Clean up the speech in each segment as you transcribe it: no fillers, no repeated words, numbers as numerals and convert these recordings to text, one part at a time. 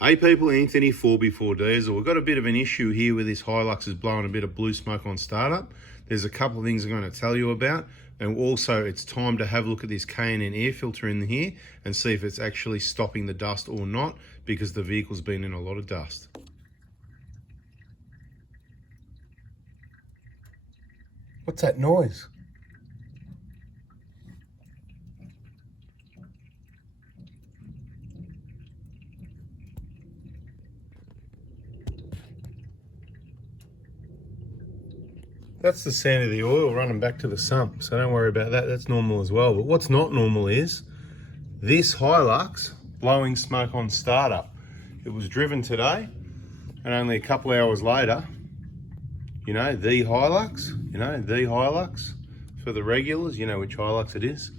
Hey people, Anthony 4B4 Diesel. We've got a bit of an issue here with this Hilux is blowing a bit of blue smoke on startup. There's a couple of things I'm going to tell you about, and also it's time to have a look at this K&N air filter in here and see if it's actually stopping the dust or not, because the vehicle's been in a lot of dust. What's that noise? That's the sound of the oil running back to the sump, so don't worry about that, that's normal as well. But what's not normal is this Hilux blowing smoke on startup. It was driven today, and only a couple of hours later, the Hilux, for the regulars, you know which Hilux it is.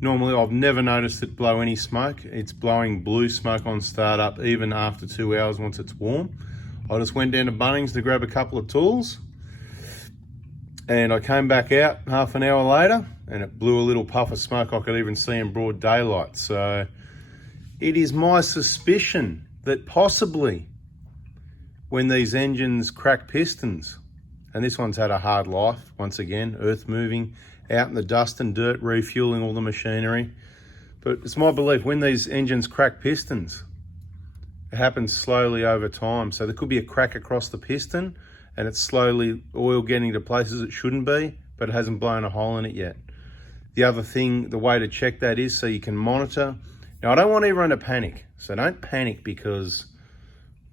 Normally I've never noticed it blow any smoke. It's blowing blue smoke on startup even after 2 hours once it's warm. I just went down to Bunnings to grab a couple of tools, and I came back out half an hour later and it blew a little puff of smoke I could even see in broad daylight. So it is my suspicion that possibly when these engines crack pistons, and this one's had a hard life, once again, earth moving, out in the dust and dirt, refueling all the machinery. But it's my belief when these engines crack pistons, it happens slowly over time. So there could be a crack across the piston, and it's slowly oil getting to places it shouldn't be, but it hasn't blown a hole in it yet. The other thing, the way to check that is so you can monitor. Now, I don't want everyone to panic. So don't panic because,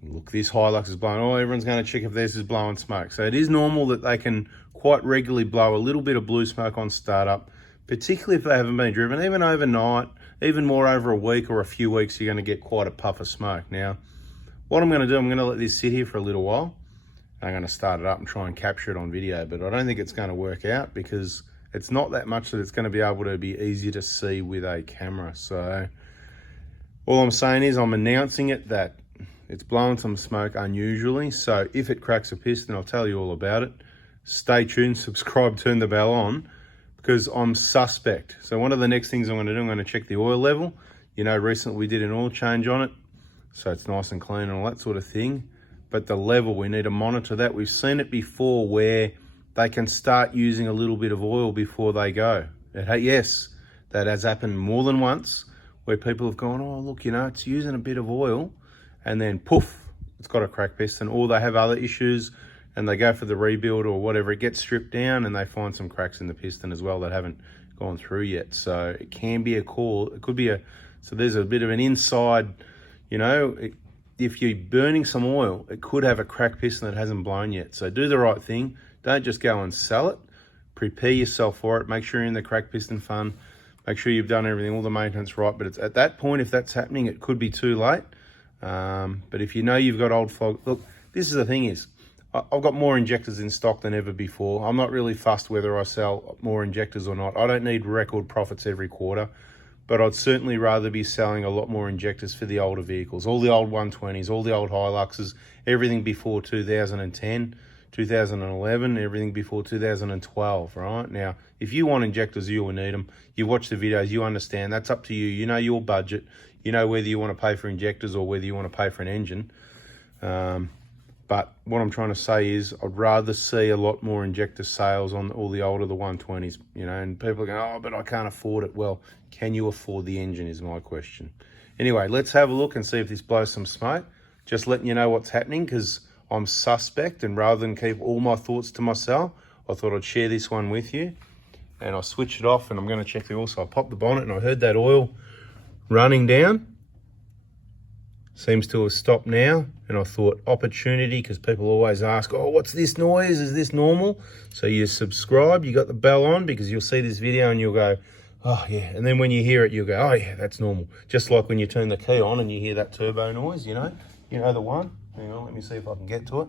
look, this Hilux is blowing. Oh, everyone's going to check if theirs is blowing smoke. So it is normal that they can quite regularly blow a little bit of blue smoke on startup, particularly if they haven't been driven. Even overnight, even more over a week or a few weeks, you're going to get quite a puff of smoke. Now, what I'm going to do, I'm going to let this sit here for a little while. I'm going to start it up and try and capture it on video, but I don't think it's going to work out because it's not that much that it's going to be able to be easy to see with a camera. So all I'm saying is I'm announcing it that it's blowing some smoke unusually. So if it cracks a piston, I'll tell you all about it. Stay tuned, subscribe, turn the bell on, because I'm suspect. So one of the next things I'm going to do, I'm going to check the oil level. You know, recently we did an oil change on it, so it's nice and clean and all that sort of thing. But the level, we need to monitor that. We've seen it before where they can start using a little bit of oil before they go. Yes, that has happened more than once where people have gone, oh, look, it's using a bit of oil, and then poof, it's got a cracked piston, or they have other issues and they go for the rebuild or whatever, it gets stripped down and they find some cracks in the piston as well that haven't gone through yet. So it can be a call. It could be so there's a bit of an inside, if you're burning some oil, it could have a cracked piston that hasn't blown yet. So do the right thing. Don't just go and sell it. Prepare yourself for it. Make sure you're in the cracked piston fund. Make sure you've done everything, all the maintenance right. But it's at that point, if that's happening, it could be too late. But if you know you've got old fog, look, this is the thing is, I've got more injectors in stock than ever before. I'm not really fussed whether I sell more injectors or not. I don't need record profits every quarter. But I'd certainly rather be selling a lot more injectors for the older vehicles, all the old 120s, all the old Hiluxes, everything before 2010, 2011, everything before 2012, right? Now, if you want injectors, you will need them. You watch the videos, you understand. That's up to you. You know your budget. You know whether you want to pay for injectors or whether you want to pay for an engine. But what I'm trying to say is I'd rather see a lot more injector sales on all the older, the 120s, and people are going, oh, but I can't afford it. Well, can you afford the engine is my question. Anyway, let's have a look and see if this blows some smoke. Just letting you know what's happening because I'm suspect, and rather than keep all my thoughts to myself, I thought I'd share this one with you. And I switched it off and I'm going to check the oil. So I popped the bonnet and I heard that oil running down. Seems to have stopped now, and I thought opportunity, because people always ask, oh, what's this noise? Is this normal? So you subscribe, you got the bell on, because you'll see this video and you'll go, oh yeah. And then when you hear it, you'll go, oh yeah, that's normal. Just like when you turn the key on and you hear that turbo noise, you know the one. Hang on, let me see if I can get to it.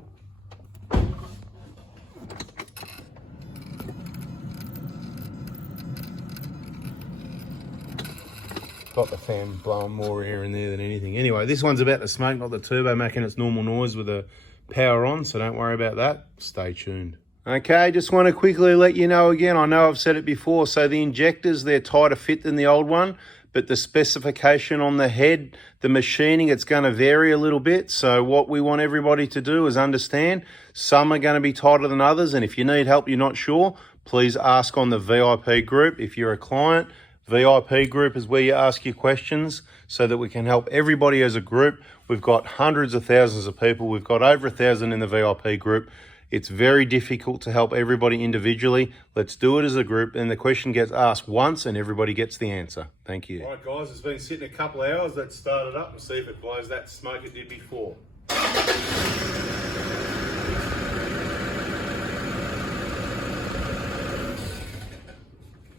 Got the fan blowing more air in there than anything. Anyway, this one's about to smoke, not the turbo making its normal noise with the power on, so don't worry about that. Stay tuned. Okay, just want to quickly let you know again, I know I've said it before, so the injectors, they're tighter fit than the old one, but the specification on the head, the machining, it's going to vary a little bit. So what we want everybody to do is understand some are going to be tighter than others. And if you need help, you're not sure, please ask on the VIP group. If you're a client, VIP group is where you ask your questions so that we can help everybody as a group. We've got hundreds of thousands of people. We've got over 1,000 in the VIP group. It's very difficult to help everybody individually. Let's do it as a group, and the question gets asked once and everybody gets the answer. Thank you. All right, guys, it's been sitting a couple of hours. Let's start it up and see if it blows that smoke it did before.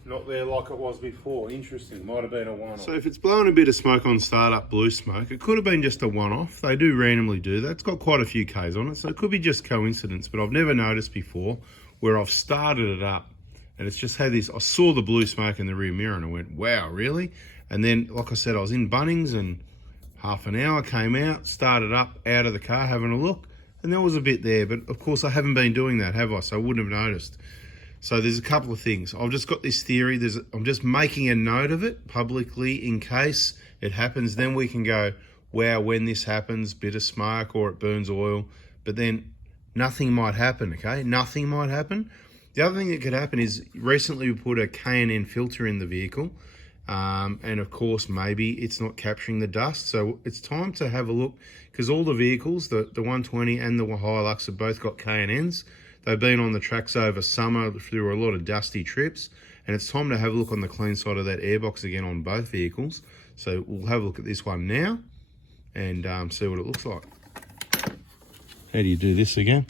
Not there like it was before. Interesting. Might have been a one-off. So if it's blowing a bit of smoke on startup blue smoke, it could have been just a one-off. They do randomly do that. It's got quite a few Ks on it, so it could be just coincidence, but I've never noticed before where I've started it up and it's just had this. I saw the blue smoke in the rear mirror and I went, wow, really? And then, like I said, I was in Bunnings and half an hour, came out, started up out of the car having a look, and there was a bit there, but of course I haven't been doing that, have I? So I wouldn't have noticed. So there's a couple of things. I've just got this theory. I'm just making a note of it publicly in case it happens. Then we can go, wow, when this happens, bit of smoke or it burns oil. But then nothing might happen, okay? Nothing might happen. The other thing that could happen is recently we put a K&N filter in the vehicle. And of course, maybe it's not capturing the dust. So it's time to have a look because all the vehicles, the 120 and the Hilux have both got K&Ns. They've been on the tracks over summer through a lot of dusty trips, and it's time to have a look on the clean side of that airbox again on both vehicles. So we'll have a look at this one now and see what it looks like. How do you do this again?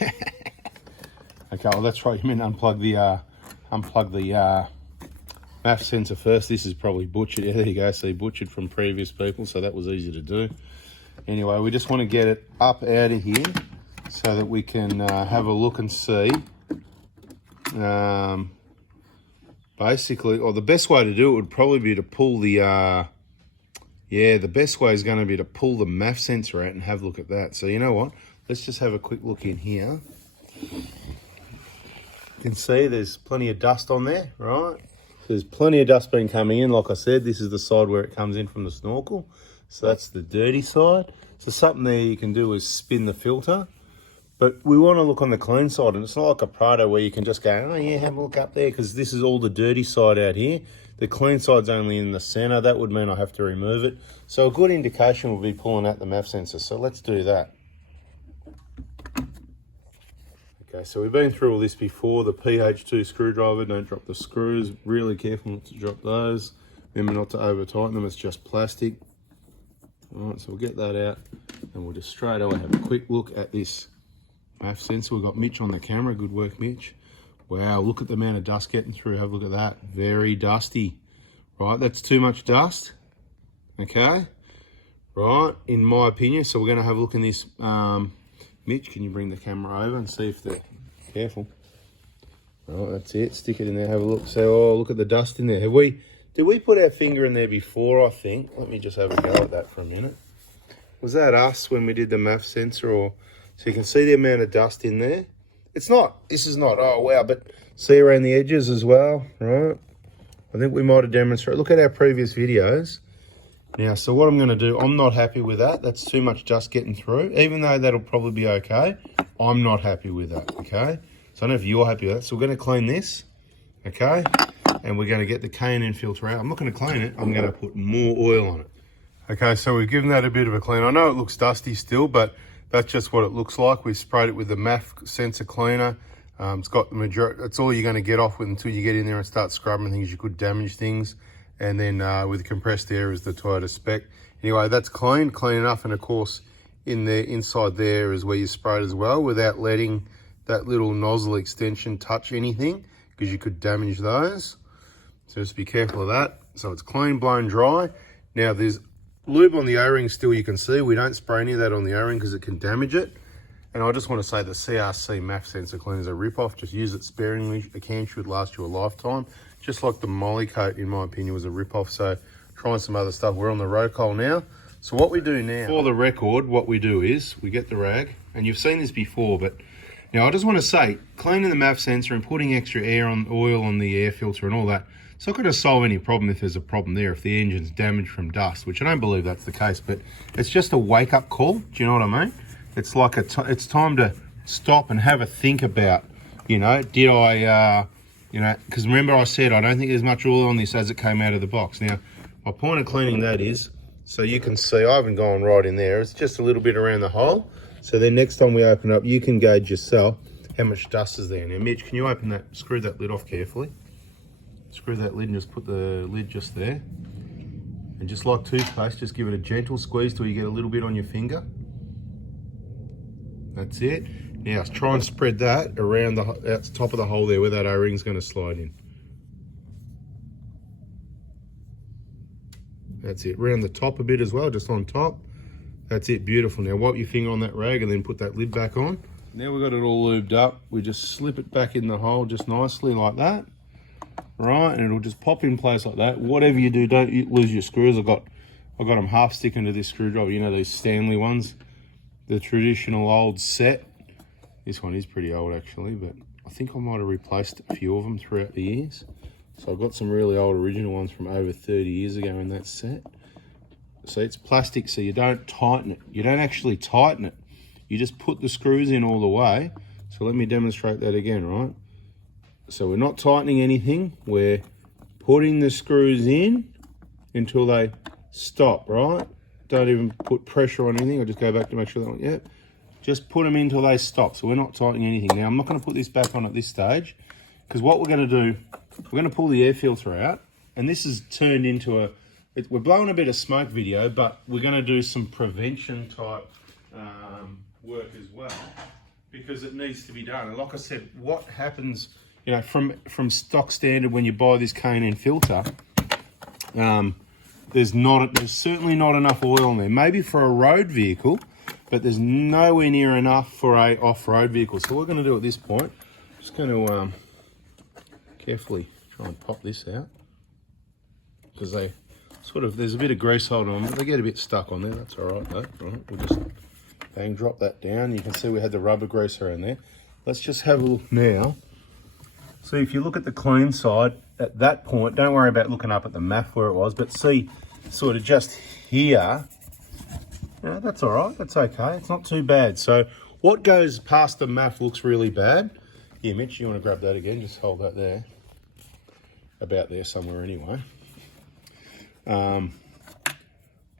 Okay, well that's right. You meant unplug the MAF sensor first. This is probably butchered. Yeah, there you go. See, butchered from previous people, so that was easy to do. Anyway, we just want to get it up out of here so that we can have a look and see. Basically, or the best way to do it would probably be to pull the, the best way is going to be to pull the MAF sensor out and have a look at that. So you know what? Let's just have a quick look in here. You can see there's plenty of dust on there, right? There's plenty of dust been coming in. Like I said, this is the side where it comes in from the snorkel. So that's the dirty side. So something there you can do is spin the filter. But we want to look on the clean side, and it's not like a Prado where you can just go, oh yeah, have a look up there, because this is all the dirty side out here. The clean side's only in the center. That would mean I have to remove it. So a good indication will be pulling out the MAF sensor. So let's do that. Okay, so we've been through all this before. The PH2 screwdriver, don't drop the screws. Really careful not to drop those. Remember not to over tighten them, it's just plastic. All right, so we'll get that out and we'll just straight away have a quick look at this MAF sensor. We've got Mitch on the camera. Good work, Mitch. Wow, look at the amount of dust getting through. Have a look at that. Very dusty. Right, that's too much dust. Okay. Right, in my opinion. So we're going to have a look in this. Mitch, can you bring the camera over and see if they're careful? Right, that's it. Stick it in there. Have a look. So, oh, look at the dust in there. Did we put our finger in there before, I think? Let me just have a go at that for a minute. Was that us when we did the MAF sensor? Or so you can see the amount of dust in there. It's not, this is not, oh wow, but see around the edges as well, right? I think we might have demonstrated. Look at our previous videos. Now, so what I'm going to do, I'm not happy with that. That's too much dust getting through. Even though that'll probably be okay, I'm not happy with that, okay? So I don't know if you're happy with that. So we're going to clean this, okay? And we're going to get the K&N filter out. I'm not going to clean it. I'm going to put more oil on it. Okay, so we've given that a bit of a clean. I know it looks dusty still, but that's just what it looks like. We've sprayed it with the MAF sensor cleaner. It's got the majority, that's all you're going to get off with until you get in there and start scrubbing things. You could damage things. And then with compressed air is the Toyota spec. Anyway, that's clean enough. And of course, in there, inside there is where you spray it as well, without letting that little nozzle extension touch anything, because you could damage those. So just be careful of that. So it's clean, blown dry. Now there's lube on the O-ring still, you can see. We don't spray any of that on the O-ring because it can damage it. And I just want to say the CRC MAF sensor cleaner is a rip-off. Just use it sparingly. A can should last you a lifetime. Just like the Molly coat, in my opinion, was a rip-off. So trying some other stuff. We're on the roll coal now. So what we do now, for the record, what we do is we get the rag, and you've seen this before, but now I just want to say, cleaning the MAF sensor and putting extra air on oil on the air filter and all that, It's not going to solve any problem if there's a problem there, if the engine's damaged from dust, which I don't believe that's the case, but it's just a wake-up call. Do you know what I mean? It's like it's time to stop and have a think about, you know, did I, you know, because remember I said I don't think there's much oil on this as it came out of the box. Now, my point of cleaning that is, so you can see I haven't gone right in there. It's just a little bit around the hole. So then next time we open up, you can gauge yourself how much dust is there. Now, Mitch, can you open that, screw that lid off carefully. Screw that lid and just put the lid just there. And just like toothpaste, just give it a gentle squeeze till you get a little bit on your finger. That's it. Now, try and spread that around the top of the hole there where that O-ring's going to slide in. That's it. Around the top a bit as well, just on top. That's it, beautiful. Now wipe your finger on that rag and then put that lid back on. Now we've got it all lubed up. We just slip it back in the hole just nicely like that. Right, and it'll just pop in place like that. Whatever you do, don't lose your screws. I've got them half sticking to this screwdriver. You know, these Stanley ones, the traditional old set. This one is pretty old actually, but I think I might have replaced a few of them throughout the years. So I've got some really old original ones from over 30 years ago in that set. So it's plastic, so you don't tighten it. You don't actually tighten it. You just put the screws in all the way. So let me demonstrate that again, right? So we're not tightening anything. We're putting the screws in until they stop, right? Don't even put pressure on anything. I'll just go back to make sure that one, yeah. Just put them in until they stop. So we're not tightening anything. Now I'm not gonna put this back on at this stage because what we're gonna do, we're gonna pull the air filter out, and this is turned into we're blowing a bit of smoke video, but we're gonna do some prevention type work as well because it needs to be done. And like I said, what happens, you know, from stock standard when you buy this K&N filter, there's certainly not enough oil in there. Maybe for a road vehicle, but there's nowhere near enough for a off-road vehicle. So what we're going to do at this point, just going to carefully try and pop this out because they there's a bit of grease holding on, but they get a bit stuck on there. That's all right though. Right, we'll just bang drop that down. You can see we had the rubber grease around there. Let's just have a look now. So if you look at the clean side, at that point, don't worry about looking up at the MAF where it was, but see sort of just here, yeah, that's all right, that's okay, it's not too bad. So what goes past the MAF looks really bad. Here, Mitch, you want to grab that again, just hold that there. About there somewhere anyway.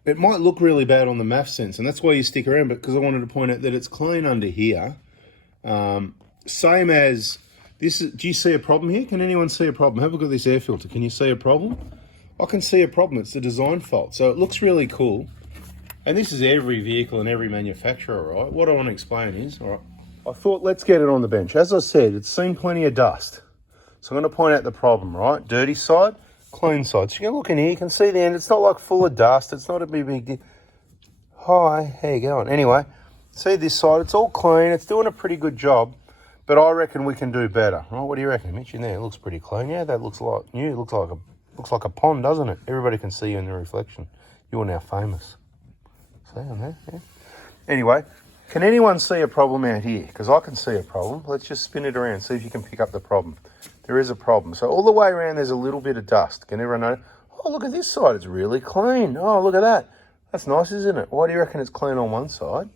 It might look really bad on the MAF sense, and that's why you stick around, but because I wanted to point out that it's clean under here. Same as this. Do you see a problem here? Can anyone see a problem? Have a look at this air filter. Can you see a problem? I can see a problem. It's the design fault. So it looks really cool. And this is every vehicle and every manufacturer, right? What I want to explain is, all right, I thought let's get it on the bench. As I said, it's seen plenty of dust. So I'm going to point out the problem, right? Dirty side, clean side. So you can look in here, you can see the end. It's not like full of dust. It's not a big deal. Hi, how you going? Anyway, see this side, it's all clean. It's doing a pretty good job, but I reckon we can do better. Right? What do you reckon, Mitch? In there, it looks pretty clean. Yeah, that looks like new. It looks like a pond, doesn't it? Everybody can see you in the reflection. You're now famous. See on there? Yeah. Anyway, can anyone see a problem out here? Because I can see a problem. Let's just spin it around, see if you can pick up the problem. There is a problem. So all the way around, there's a little bit of dust. Can everyone know? Oh, look at this side. It's really clean. Oh, look at that. That's nice, isn't it? Why do you reckon it's clean on one side?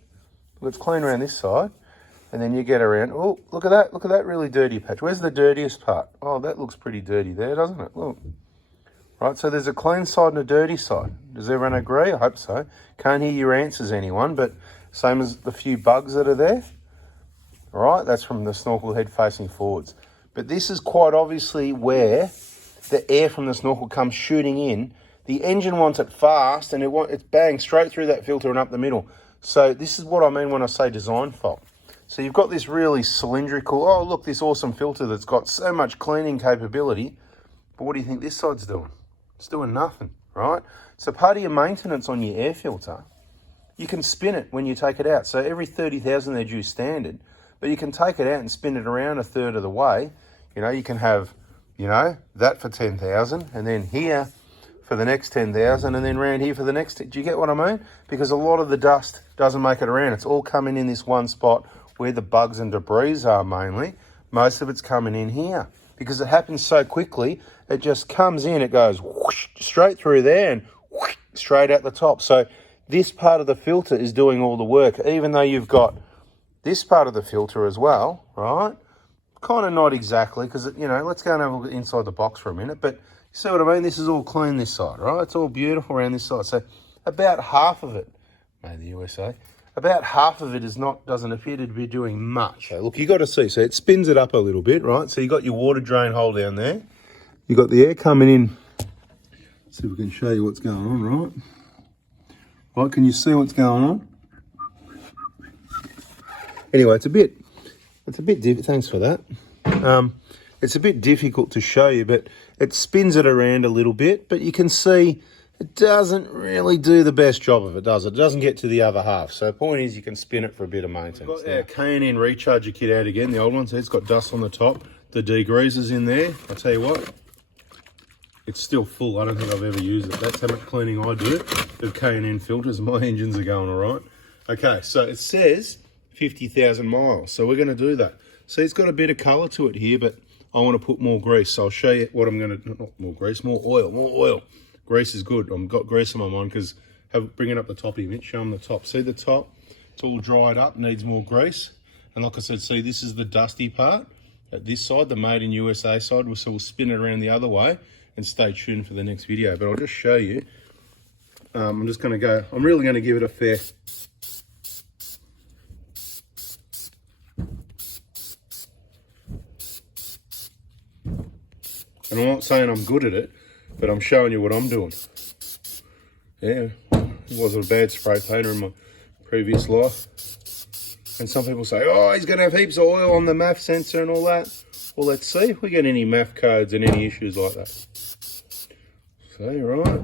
Look, it's clean around this side. And then you get around. Oh, look at that. Look at that really dirty patch. Where's the dirtiest part? Oh, that looks pretty dirty there, doesn't it? Look. Right, so there's a clean side and a dirty side. Does everyone agree? I hope so. Can't hear your answers, anyone, but same as the few bugs that are there. All right, that's from the snorkel head facing forwards. But this is quite obviously where the air from the snorkel comes shooting in. The engine wants it fast, and it's bang straight through that filter and up the middle. So this is what I mean when I say design fault. So you've got this really cylindrical, oh, look, this awesome filter that's got so much cleaning capability. But what do you think this side's doing? It's doing nothing, right? So part of your maintenance on your air filter, you can spin it when you take it out. So every 30,000 they're due standard, but you can take it out and spin it around a third of the way. You know, you can have, you know, that for 10,000 and then here for the next 10,000 and then round here for the next. Do you get what I mean? Because a lot of the dust doesn't make it around. It's all coming in this one spot where the bugs and debris are mainly. Most of it's coming in here because it happens so quickly. It just comes in, it goes whoosh, straight through there and whoosh, straight out the top. So this part of the filter is doing all the work, even though you've got this part of the filter as well, right? Kind of not exactly, because, you know, let's go and have a look inside the box for a minute. But you see what I mean? This is all clean this side, right? It's all beautiful around this side. So about half of it, made in the USA, about half of it doesn't appear to be doing much. So look, you got to see. So it spins it up a little bit, right? So you got your water drain hole down there. You got the air coming in. Let's see if we can show you what's going on, right? Right, can you see what's going on? Anyway, it's a bit difficult. Thanks for that. It's a bit difficult to show you, but it spins it around a little bit. But you can see it doesn't really do the best job of it, does it? It doesn't get to the other half. So the point is, you can spin it for a bit of maintenance. We've got our K&N recharger kit out again, the old one. So it's got dust on the top. The degreaser's in there. I'll tell you what, it's still full. I don't think I've ever used it. That's how much cleaning I do of K&N filters. My engines are going all right. Okay, so it says 50,000 miles. So we're going to do that. See, it's got a bit of colour to it here, but I want to put more grease. So I'll show you what I'm going to, not more grease, more oil. Grease is good. I've got grease on my mind because, bring it up the top here, Mitch. Show them the top. See the top? It's all dried up, needs more grease. And like I said, see, this is the dusty part at this side, the made in USA side. So we'll spin it around the other way and stay tuned for the next video. But I'll just show you. I'm just going to go, I'm really going to give it a fair. And I'm not saying I'm good at it, but I'm showing you what I'm doing. Yeah, it wasn't a bad spray painter in my previous life. And some people say, oh, he's going to have heaps of oil on the MAF sensor and all that. Well, let's see if we get any MAF codes and any issues like that. See, right.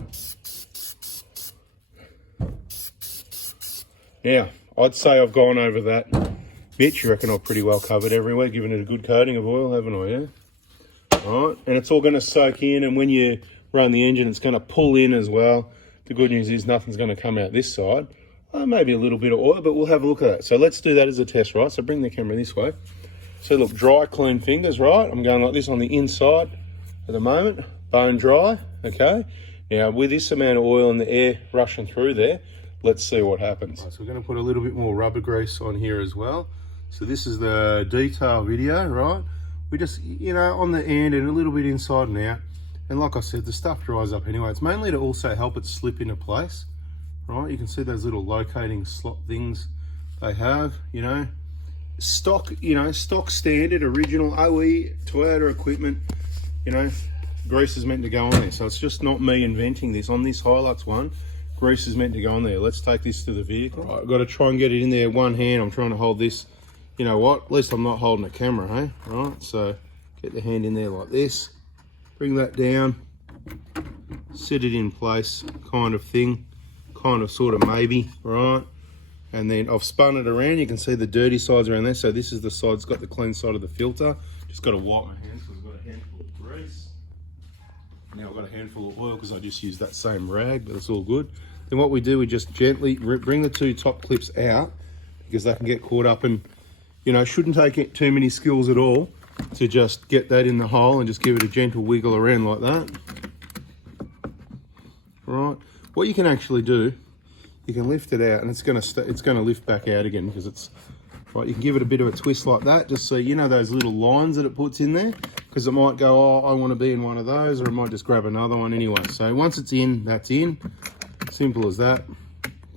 Now, I'd say I've gone over that. Mitch, you reckon I've pretty well covered everywhere, given it a good coating of oil, haven't I, yeah? Right, and it's all going to soak in, and when you run the engine, it's going to pull in as well. The good news is nothing's going to come out this side. Maybe a little bit of oil, but we'll have a look at that. So let's do that as a test, right? So bring the camera this way. So look, dry, clean fingers, right? I'm going like this on the inside at the moment, bone dry, okay? Now, with this amount of oil and the air rushing through there, let's see what happens. Right, so we're going to put a little bit more rubber grease on here as well. So this is the detail video, right? We just, you know, on the end and a little bit inside and out. And like I said, the stuff dries up anyway. It's mainly to also help it slip into place, right? You can see those little locating slot things they have, you know. Stock, you know, stock standard, original OE, Toyota equipment, you know, grease is meant to go on there. So it's just not me inventing this. On this Hilux one, grease is meant to go on there. Let's take this to the vehicle. Right, I've got to try and get it in there one hand. I'm trying to hold this. You know what, at least I'm not holding a camera, hey? Right, so get the hand in there like this, bring that down, set it in place, kind of thing, kind of, sort of, maybe, right? And then I've spun it around. You can see the dirty sides around there. So this is the side that's got the clean side of the filter. Just got to wipe my hands because I've got a handful of grease. Now I've got a handful of oil because I just used that same rag, but it's all good. Then what we do, we just gently bring the two top clips out because they can get caught up, and you know, shouldn't take it too many skills at all to just get that in the hole and just give it a gentle wiggle around like that. Right. What you can actually do, you can lift it out and it's going to lift back out again because it's right. You can give it a bit of a twist like that, just so you know those little lines that it puts in there, because it might go, oh, I want to be in one of those, or it might just grab another one anyway. So once it's in, that's in. Simple as that.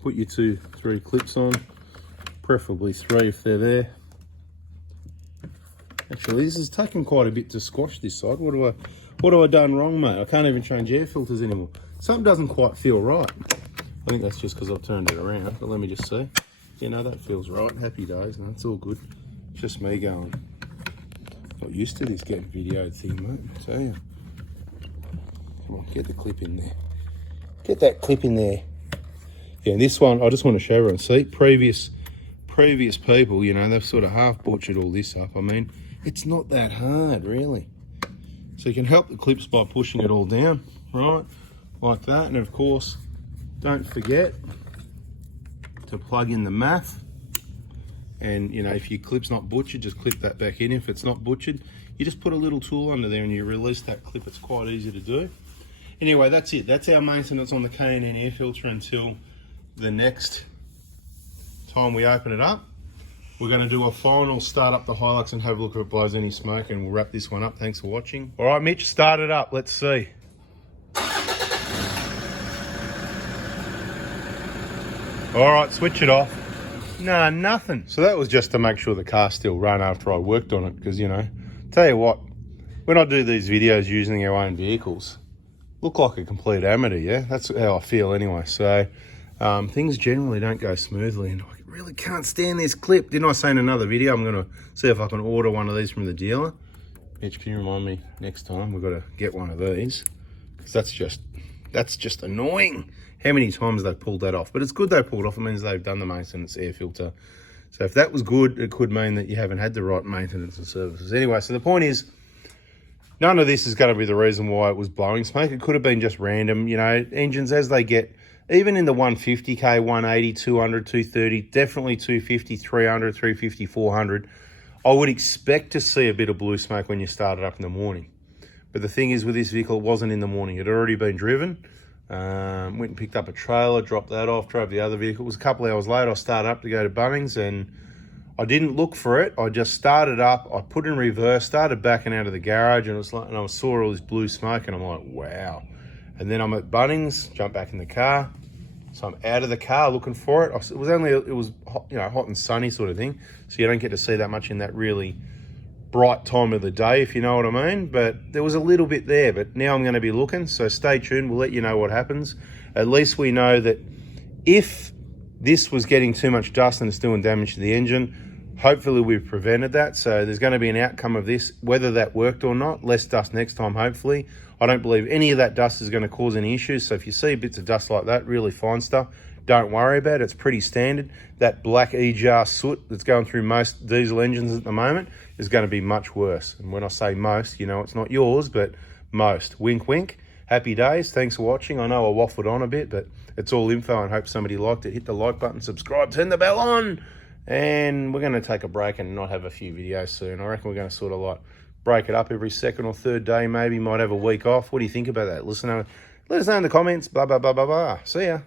Put your 2-3 clips on, preferably 3 if they're there. Actually, this is taking quite a bit to squash this side. What have I done wrong, mate? I can't even change air filters anymore. Something doesn't quite feel right. I think that's just because I've turned it around, but let me just see. You know, that feels right. Happy days. No, it's all good. It's just me going, not used to this getting videoed thing, mate, I tell you. Come on, get the clip in there. Get that clip in there. Yeah, and this one, I just want to show everyone. See, previous people, you know, they've sort of half butchered all this up. I mean, it's not that hard, really. So you can help the clips by pushing it all down, right? Like that. And of course, don't forget to plug in the MAF. And, you know, if your clip's not butchered, just clip that back in. If it's not butchered, You just put a little tool under there and you release that clip. It's quite easy to do. Anyway, that's it. That's our maintenance on the K&N air filter until the next time we open it up. We're going to do a final start up the Hilux and have a look if it blows any smoke, and we'll wrap this one up. Thanks for watching. All right, Mitch, start it up. Let's see. All right, switch it off. Nah, nothing. So that was just to make sure the car still ran after I worked on it, because, you know, tell you what, when I do these videos using our own vehicles, look like a complete amateur, yeah? That's how I feel anyway. So things generally don't go smoothly, and I really can't stand this clip. Didn't I say in another video I'm going to see if I can order one of these from the dealer? Mitch, can you remind me next time we've got to get one of these? Because that's just annoying. How many times they've pulled that off. But it's good they pulled off. It means they've done the maintenance air filter. So if that was good, it could mean that you haven't had the right maintenance and services. Anyway, so the point is, none of this is going to be the reason why it was blowing smoke. It could have been just random. You know, engines as they get, even in the 150k, 180, 200, 230, definitely 250, 300, 350, 400, I would expect to see a bit of blue smoke when you start it up in the morning. But the thing is, with this vehicle, it wasn't in the morning. It had already been driven. Went and picked up a trailer, dropped that off, drove the other vehicle. It was a couple of hours later, I started up to go to Bunnings, and I didn't look for it. I just started up, I put in reverse, started backing out of the garage, and it was like, and I saw all this blue smoke, and I'm like, wow. And then I'm at Bunnings, jump back in the car. So I'm out of the car looking for it. It was hot, you know, hot and sunny sort of thing. So you don't get to see that much in that really bright time of the day, if you know what I mean. But there was a little bit there, but now I'm going to be looking. So stay tuned. We'll let you know what happens. At least we know that if this was getting too much dust and it's doing damage to the engine, hopefully we've prevented that. So there's going to be an outcome of this, whether that worked or not. Less dust next time, hopefully. I don't believe any of that dust is going to cause any issues. So if you see bits of dust like that, really fine stuff, don't worry about it. It's pretty standard. That black EGR soot that's going through most diesel engines at the moment is going to be much worse. And when I say most, you know, it's not yours, but most. Wink, wink. Happy days. Thanks for watching. I know I waffled on a bit, but it's all info, and hope somebody liked it. Hit the like button, subscribe, turn the bell on. And we're going to take a break and not have a few videos soon. I reckon we're going to sort of like break it up every second or third day, maybe. Might have a week off. What do you think about that? Let us know in the comments. Blah, blah, blah, blah, blah. See ya.